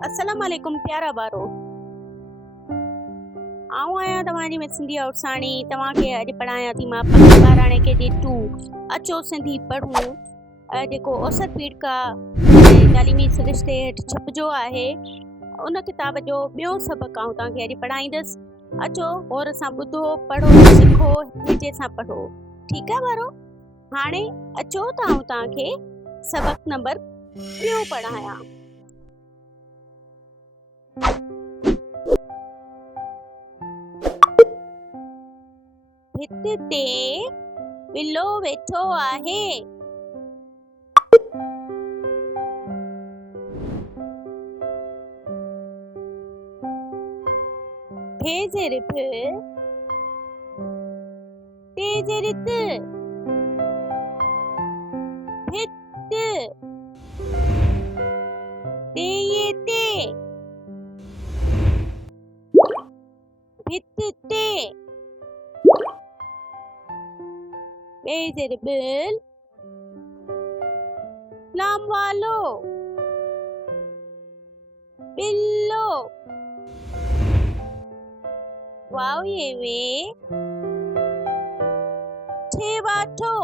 अस्सलामुअलैकुम प्यारा बारो। आऊं आहियां तव्हांजी में सिंधी उर्सानी। तव्हांखे अॼु पढ़ायां थी मां 12 के जी 2 अचो सिंधी पढ़ूं जेको ओसर पीड़का तालीमी सिरिश्ते हेठि छपजो आहे। उन किताब जो ॿियो सबक़ु आऊं तव्हांखे अॼु पढ़ाईंदसि। अचो और सां ॿुधो, पढ़ो, सिखो, हिजे सां पढ़ो। ठीकु आहे बारो? हाणे अचो त आऊं तव्हांखे सबक़ु नंबर ॿियो पढ़ायां। भित ते बिलो वेठो आहे। भेजे रिप तेजे रित भित तेये ते भित ते बेजर बिल लाम वालो बिल्लो वाव ये वे छे वाठो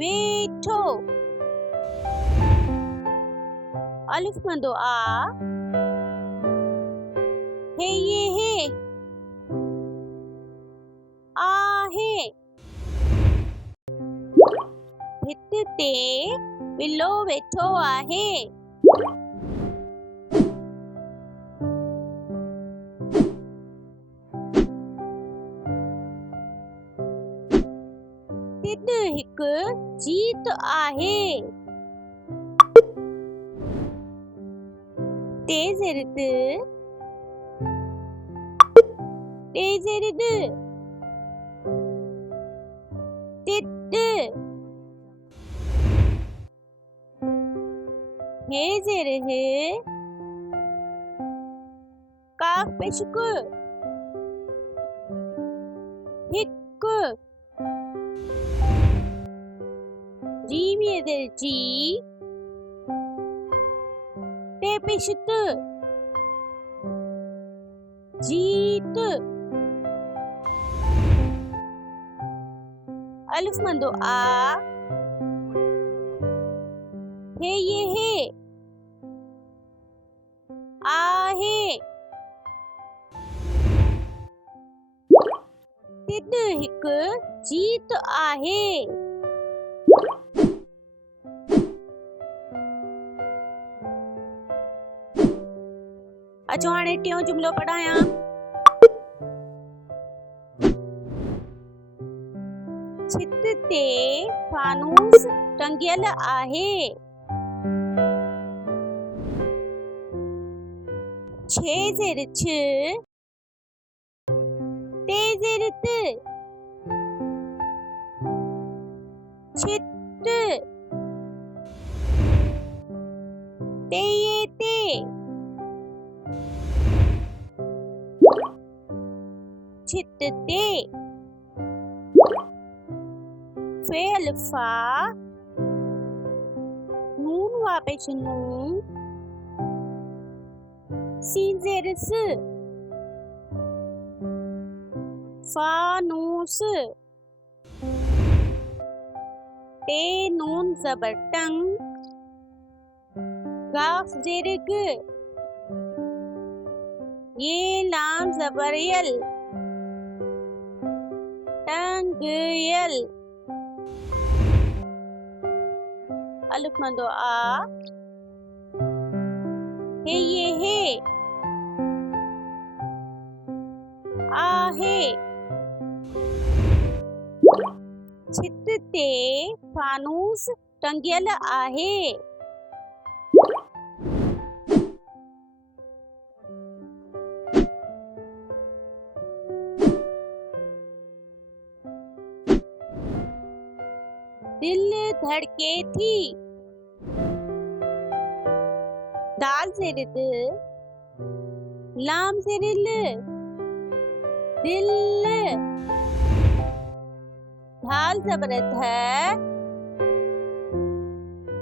वेठो अलिफ मंदो आ हे ये हे आहे। भित ते बिलो वेठो आहे। तिड हिक जीत आहे। तेजे रित तेजे रिद तिड हेजे रहे काफ पेशक हिक जीम येदर जी ते पेशत जीत अलिफ मंदो आ हे ये हे आहे। तिड हिक जीत आहे। अचो हाणे टियों जुमलो पढ़ायां। छित ते फानूस टंगियल आहे। छे रिछ तेजे रित छित तेये ते छित ते फे अल्फा नून वा पेश नून सीजेरस फानूस ते नून जबर टंग गाफ जेरिग ये लाम जबर यल टंग यल अलिफ मंदो आ हे ये हे आहे। छित ते फानूस टंगियल आहे। दिल धड़के थी। दाल से रिद लाम से रिल दिल धाल जबरत है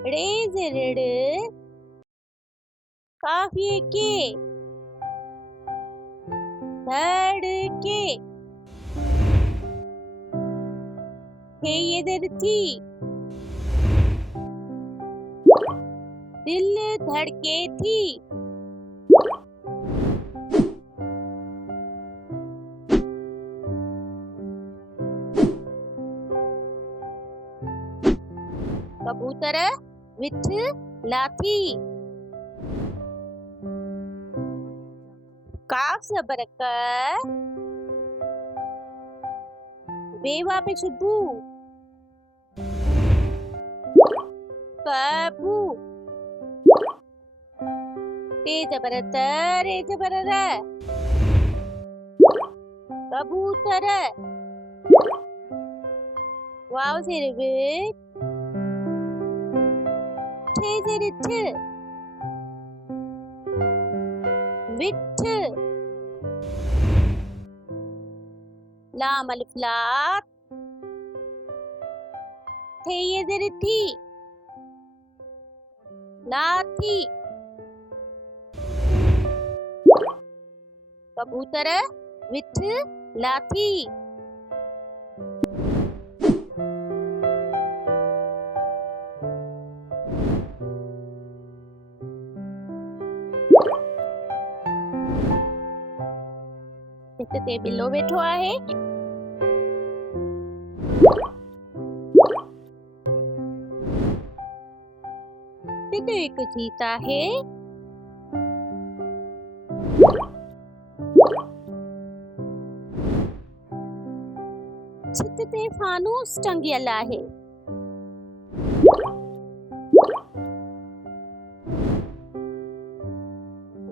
रे से रिड़ काफिए के धड़के हे ये धरती दिल धड़के थी कबूतर विथ लाथी काफ ज़बर क बेवा पे शुबू कबू ते ज़बर त रे ज़बर र कबूतर वाव ज़ेर विथ ठे ज़ेर ठ विठ लाम अलिफ लात थे ये ज़ेर थी लाथी कबूतर विथ लाथी हिते बिलो वेठो आहे हिते हिकु चीता आहे छित ते फानूस टंगियल आहे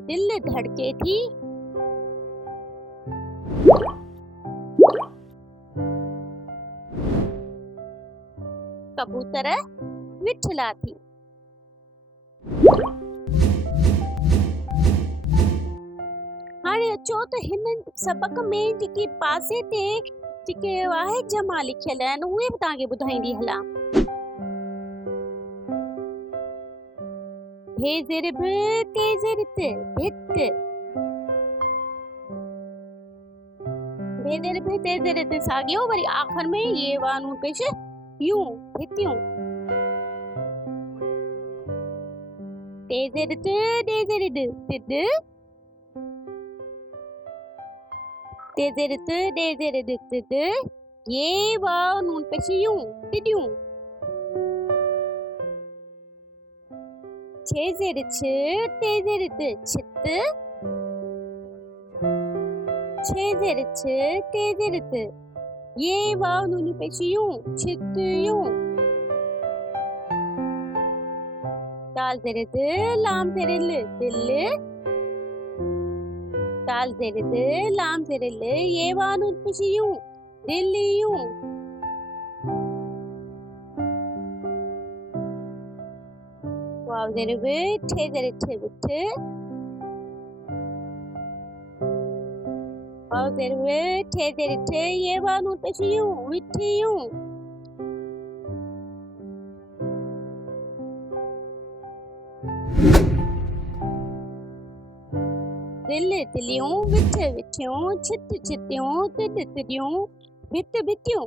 दिल धड़के थी कबूतर विठला थी हाणे अचो त हिन सबक में जेके पासे ते जेके वाहिद जमा लिखियल आहिनि उहे बि तव्हांखे ॿुधाईंदी हलां हे ज़ेर ब ते ज़ेर त भित हे ज़ेर ब ते ज़ेर त साॻियो वरी आख़िर में ये वानू पेश यूं हितियूं ते ज़ेर त दे ज़ेर ड तिद ते ज़ेर त दे ज़ेर ड तिद ये वाव नून पेश यूं तिदियूं छे ज़ेर छ ते ज़ेर त छित छे ज़ेर छ ते ज़ेर त ये वाव नून पेश यूं छित यूं दाल ज़ेर द लाम ज़ेर ल दिल दाल ज़ेर द लाम ज़ेर ल ये वाव नून पेश यूं दिल यूं वाव ज़ेर व ठे ज़ेर ठ विठ वाव ज़ेर व ठे ज़ेर ठ ये वाव नून पेश यूं विठ यूं दिल दिलियूं विठ विठियूं छित छितियूं तिद तिदियूं भित भितियूं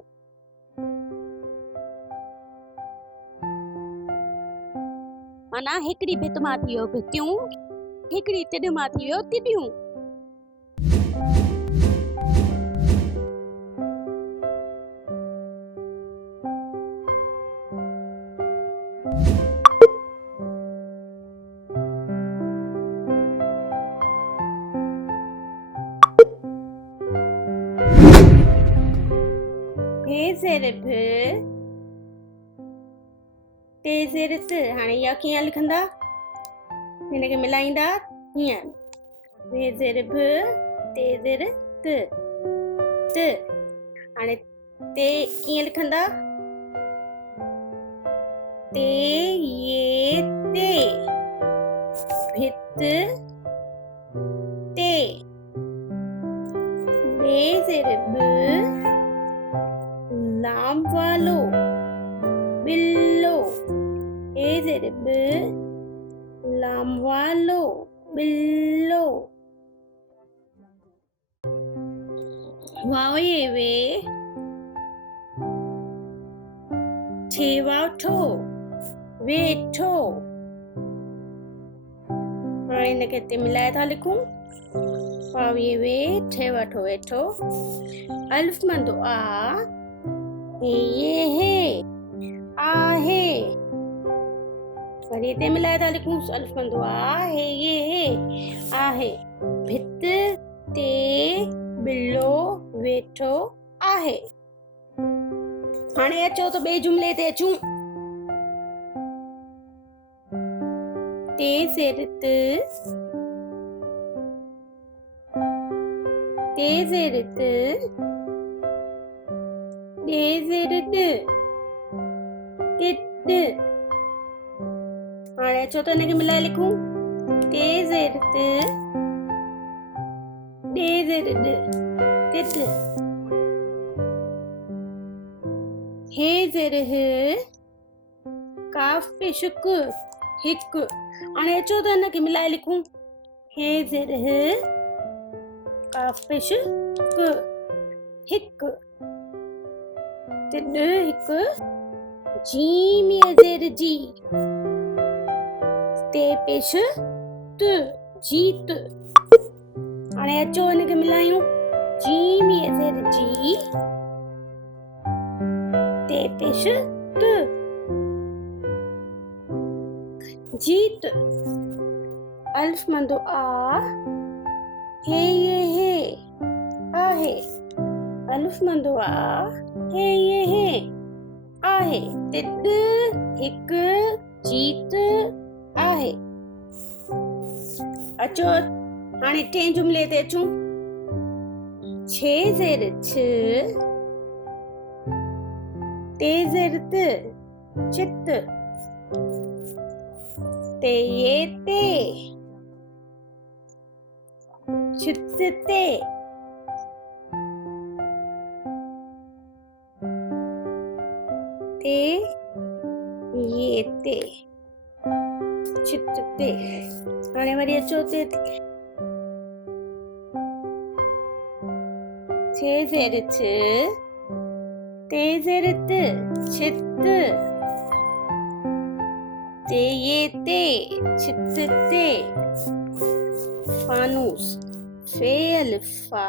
माना हिकड़ी भित मां थी वियो भितियूं हिकड़ी तिद मां थी वियो तिदियूं ज़ेर भ ते ज़ेर त हाणे इहा कीअं लिखंदा हिनखे मिलाईंदा हीअं हे ज़ेर भ ते ज़ेर त हाणे ते कीअं लिखंदा ते ये ते भित ते बे ज़ेर ब लाम वालो बिल्लो ए ज़ेर ब लाम वालो बिल्लो वाव ये वे ठेवाठो वेठो हाणे हिनखे हिते मिलाए था लिखूं वाव ये वे ठेवाठो वेठो अल्फ मंदो आ ये हे आहे वरी हिते मिलाए था लिखूं अल्फ मंदो आ ये हे आहे भित ते बिल्लो वेठो आहे हाणे अचो त ॿिए जुमिले ते अचूं ते ज़ेरित ते ज़ेरित दे ज़ेरित तित हाणे अचो त हिनखे मिलाए लिखूं ते ज़ेरित दे ज़ेरित तित हे ज़ेरिह काफ पेशुक हिक हाणे अचो त हिनखे मिलाए लिखूं हे ज़ेरिह काफ पेशुक हिक तित हिक जीम ज़ेर जी ते पेश त जीत हाणे अचो हिनखे मिलायूं जीम ज़ेर जी ते पेश त जीत अल्फ मंदो आ हे ये हे आहे अल्फ मंदो आ हे हे आहे तित हिक जीत आहे अचो हाणे टे जुमिले ते अचूं छे ज़ेर छ ते ज़ेर त चित ते ये ते चित ते ते ये ते चित ते हाणे वरी अचो ते छे ज़ेर छ ते ज़ेर त चित ते ये ते चित ते फानूस फे अल्फा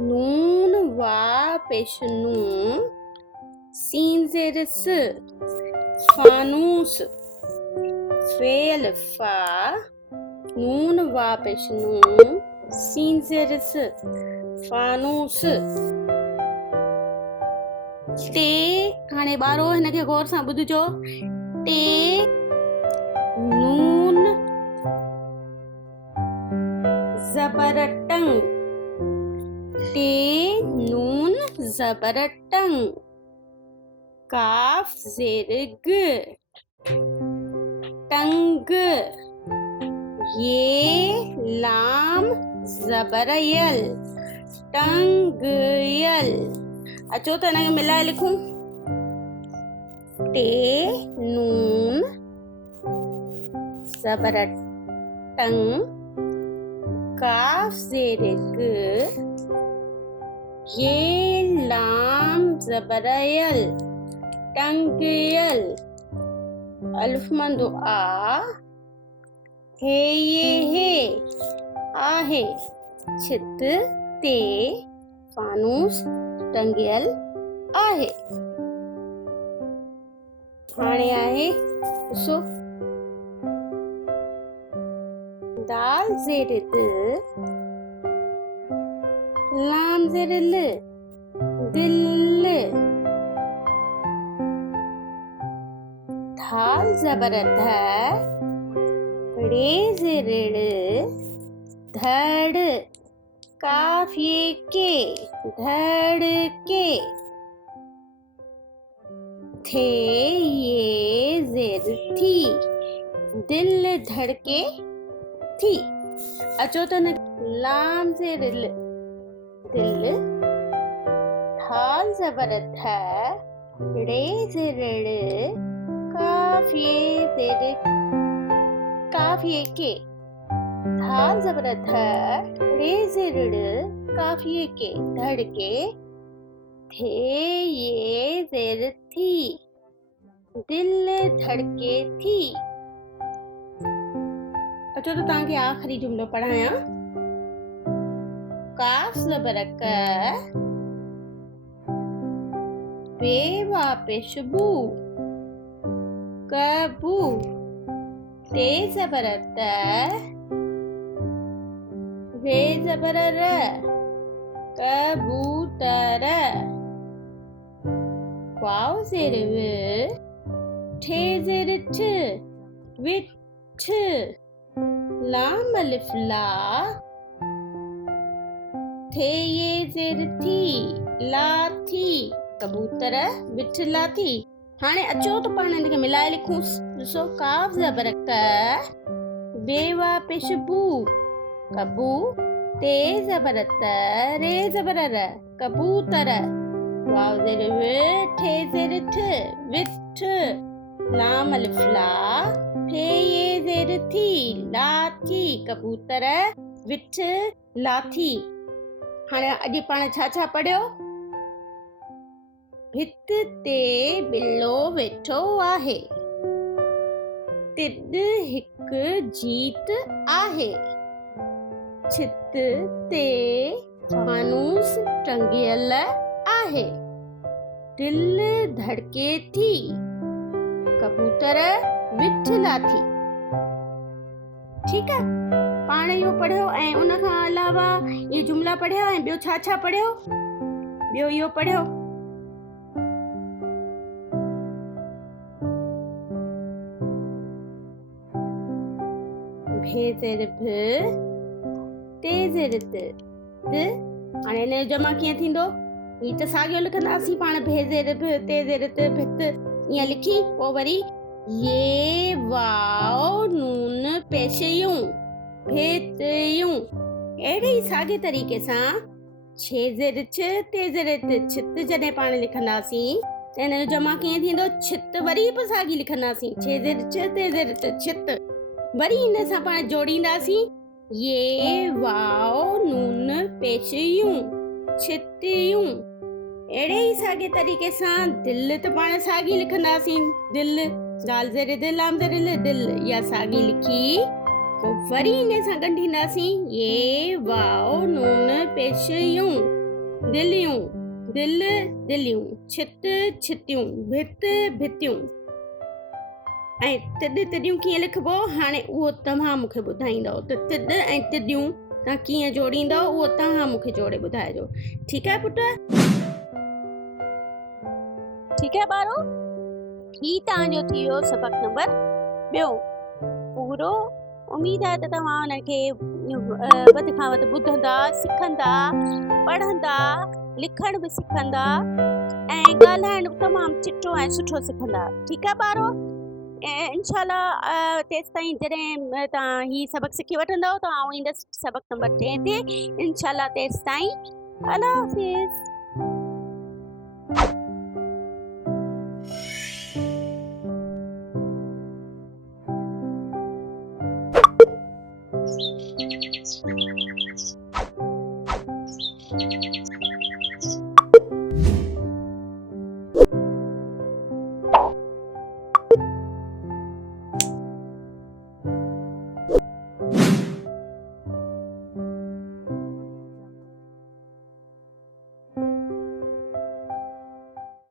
नून वा पेश नून सीन ज़ेर स फानूस फे अल्फा नून वा पेश नून सीन ज़ेर स फानूस ते हाणे ॿारो हिनखे गौर सां ॿुधजो ते नून ज़बर टंग ते नून ज़बर टंग काफ ज़ेर ग टंग ये लाम ज़बर यल टंग यल अचो त हिनखे मिलाए लिखूं ते नून ज़बर टंग काफ ज़ेर ग ये लाम ज़बर यल टंग यल अल्फ मंदो आ हे ये हे आहे छित ते फानूस टंगियल आहे हाणे आहे ॾिसो दाल ज़ेर द लाम ज़ेर ल दिल धाल ज़बर ध रे ज़ेर ड़ धड़ काफ ये के धड़ के थे ये ज़ेर थी दिल धड़के थी अचो त न लाम ज़ेर ल दिल थाल ज़बर थ रे ज़ेर ड़ काफ ये ज़ेर का काफिए के था ज़बर ध रे ज़ेर काफिए के धड़ के थे ये ज़ेर थी दिल धड़के थी। अच्छा तो तव्हांखे आख़िरी जुमलो पढ़ायां। काफ ज़बर क बेवा पेश बू कबू ते ज़बर त रे ज़बर र कबूतर वाव ज़ेर व ठे ज़ेर ठ विठ लाम अलिफ ला थे ये ज़ेर थी ला थी कबूतर विठ ला थी। हाणे अचो तो पाण हिनखे मिलाए लिखूंसि। ॾिसो काफ ज़बर क बेवा पेश बू कबू ते ज़बर त रे ज़बर र कबूतर वाव ज़ेर व ठे ज़ेर ठ विठ लाम अलिफ ला थे ये ज़ेर थी ला थी कबूतर विठ ला थी। हाणे अॼु पाण छा पढ़ियो। भित ते बिल्लो वेठो आहे तिड हिकु जीत आहे छित ते फानूस टंगियल आहे दिल धड़के थी कबूतर विठ ला थी। ठीक है पाण इहो पढ़ियो ऐं उन खां अलावा ये जुमला पढ़ियो ऐं ॿियो छा पढ़ियो। ॿियो इहो पढ़ियो भे ज़ेर भ ते ज़ेर त हाणे हिन जो जमा कीअं थींदो। हीअ त साॻियो लिखंदासीं पाण भे ज़ेर भ ते ज़ेर त भित ईअं लिखी पोइ वरी ये वाओ नून पेशयूं भितयूं अहिड़े ई साॻे तरीक़े सां छे ज़ेर छ ते ज़ेर त छित जॾहिं पाण लिखंदासीं त हिन जो जमा कीअं थींदो। छित वरी बि साॻी लिखंदासीं छे ज़ेर छ ते ज़ेर त छित वरी हिन सां पाण जोड़ींदासीं ये वाओ नून पेशयूं छितियूं अहिड़े ई साॻे तरीक़े सां दिल त पाण साॻी लिखंदासीं दिल ज़ाल ज़ेर दिल लाम ज़ेर ल दिल या साॻी लिखी पोइ वरी हिन सां ॻंढींदासीं ये वाओ नून पेशयूं दिलियूं दिल दिलियूं छित छितियूं भित भितियूं ऐं तिड तिडियूं कीअं लिखबो हाणे उहो तव्हां मूंखे ॿुधाईंदव त तिड ऐं तिडियूं तव्हां कीअं जोड़ींदव उहो तव्हां मूंखे जोड़े ॿुधाइजो। ठीकु आहे पुट। ठीकु आहे ॿारो ही तव्हांजो थी वियो सबक नंबर 2 पूरो। उम्मीद आहे त तव्हां हुनखे वधि खां वधि ॿुधंदा सिखंदा पढ़ंदा लिखण बि सिखंदा ऐं ॻाल्हाइण तमामु चिटो ऐं सुठो सिखंदा। ठीकु आहे ॿारो ऐं इंशाल्लाह तेसि ताईं जॾहिं तव्हां ही सबक सिखी वठंदव त आउं ईंदसि सबक नंबर 3 ते इंशाल्लाह तेसि ताईं अल्लाह हाफ़िज़।